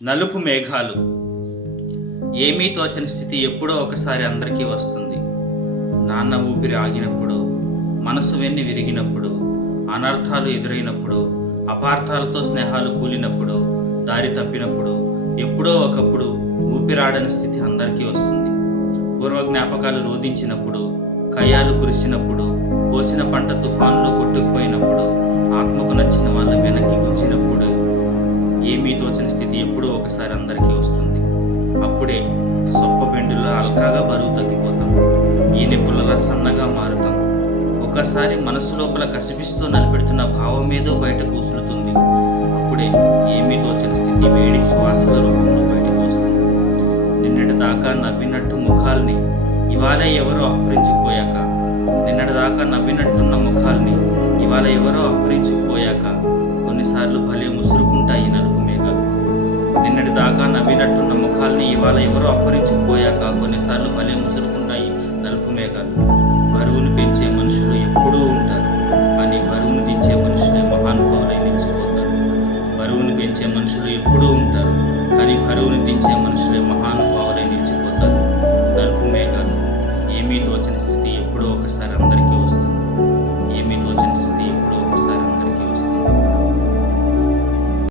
నలుపు మేఘాలు. ఏమీ తోచని స్థితి ఎప్పుడో ఒకసారి అందరికీ వస్తుంది. నాన్న ఊపిరి ఆగినప్పుడు, మనసు వెన్ని విరిగినప్పుడు, అనర్థాలు ఎదురైనప్పుడు, అపార్థాలతో స్నేహాలు కూలినప్పుడు, దారి తప్పినప్పుడు, ఎప్పుడో ఒకప్పుడు ఊపిరాడని స్థితి అందరికీ వస్తుంది. పూర్వ జ్ఞాపకాలు రోధించినప్పుడు, కయ్యాలు కురిసినప్పుడు, కోసిన పంట తుఫానులో కొట్టుకుపోయినప్పుడు, ఆత్మకు నచ్చిన వాళ్ళ వెనక్కి గుంచినప్పుడు, ఏమీ తోచని స్థితి ఎప్పుడో ఒకసారి అందరికీ వస్తుంది. అప్పుడే సొప్ప బెండులో అల్కాగా బరువు తగ్గిపోతాం, ఈనె పుల్లలా సన్నగా మారుతాం. ఒక్కసారి మనసు లోపల కసిపిస్తూ నలిపెడుతున్న భావమేదో బయటకు ఉసులుతుంది. అప్పుడే ఏమీ తోచని స్థితి వేడి శ్వాసల రూపంలో బయటకు వస్తుంది. నిన్నటి దాకా నవ్వినట్టు ముఖాల్ని ఇవాళ ఎవరో అపహరించుకుపోయాక, నిన్నటి దాకా నవ్వినట్టున్న ముఖాల్ని ఇవాళ ఎవరో అపహరించుకుపోయాక కొన్నిసార్లు భలే ముసురుకుంటాయి నలుపు మేఘాలు. నిన్నటి దాకా నవ్వినట్టున్న ముఖాల్ని ఇవాళ ఎవరో అపహరించుకుపోయాక కొన్నిసార్లు భలే ముసురుకుంటాయి నలుపు మేఘాలు. బరువును పెంచే మనుషులు ఎప్పుడూ ఉంటారు, కానీ బరువును దించే మనుషులే మహానుభావులై నిలిచిపోతారు. బరువును పెంచే మనుషులు ఎప్పుడూ ఉంటారు, కానీ బరువును దించే మనుషులే మహానుభావులై నిలిచిపోతారు. నలుపు మేఘాలు. ఏమీ తోచని స్థితి ఎప్పుడో ఒకసారి అందరికీ వస్తుంది.